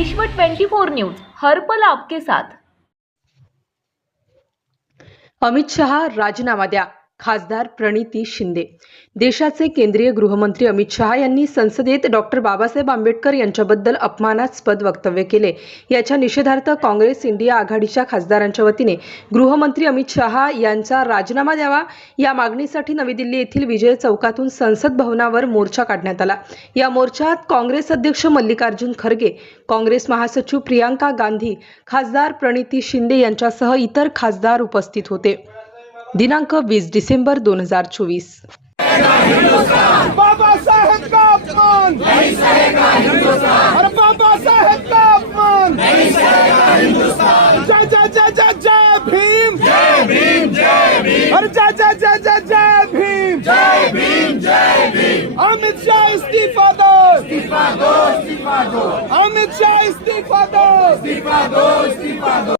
विश्व 24 न्यूज हर पल आपके साथ। अमित शहा राजीनामा द्या, खासदार प्रणिती शिंदे। देशाचे केंद्रीय गृहमंत्री अमित शहा यांनी संसदेत डॉक्टर बाबासाहेब आंबेडकर यांच्याबद्दल अपमानास्पद वक्तव्य केले। याच्या निषेधार्थ काँग्रेस इंडिया आघाडीच्या खासदारांच्या वतीने गृहमंत्री अमित शहा यांचा राजीनामा द्यावा या मागणीसाठी नवी दिल्ली येथील विजय चौकातून संसद भवनावर मोर्चा काढण्यात आला। या मोर्चात काँग्रेस अध्यक्ष मल्लिकार्जुन खरगे, काँग्रेस महासचिव प्रियांका गांधी, खासदार प्रणिती शिंदे यांच्यासह इतर खासदार उपस्थित होते। दिनांक 20 डिसेंबर 2024। बाबासाहेब का अपमान नहीं सहेगा हिंदुस्तान। अरे बाबासाहेब का अपमान नहीं सहेगा हिंदुस्तान। जय जय जय जय जय भीम, जय भीम, जय भीम। अरे जय जय जय जय जय भीम, जय भीम, जय भीम। अमित शाह इस्तीफा दो, इस्तीफा दो, इस्तीफा दो। अमित शाह इस्तीफा दो, इस्तीफा दो, इस्तीफा दो।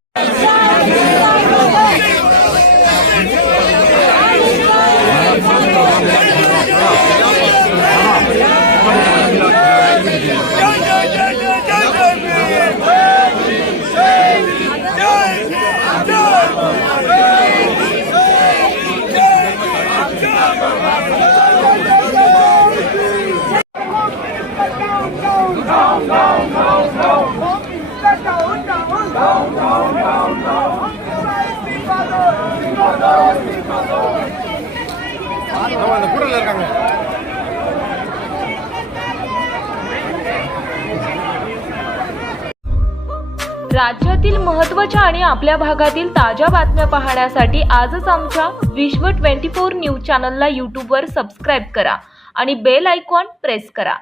राज्यातील महत्त्वाच्या आणि आपल्या भागातील ताज्या बातम्या पाहण्यासाठी आजच आमच्या विश्व 24 न्यूज चॅनलला यूट्यूबवर सबस्क्राईब करा आणि बेल आयकॉन प्रेस करा।